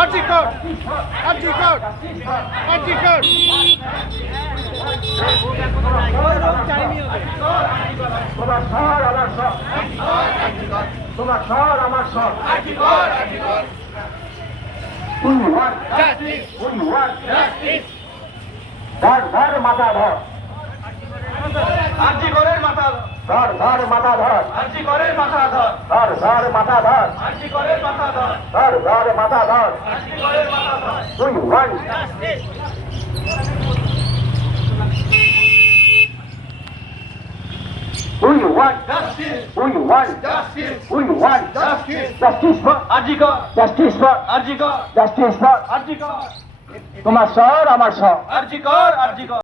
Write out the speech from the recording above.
আরজিকর আরজিকর আরজিকর তোমার শহর আমার শহর, তোমার শহর আমার শহর। We want justice. We want justice. ধর ধর মাথা ধর, আরজিকরের মাথা ধর ধর মাথা ধর, আরজিকরের মাথা ধর ধর ধর মাথা ধর, আরজিকরের মাথা ধর ধর ধর মাথা ধর। আরজিকরের মাথা ধর We want We want justice We want justice We want justice Justice for RG Kar Justice for RG Kar Justice for RG Kar তোমার শহর আমার শহর। আরজিকর আরজিকর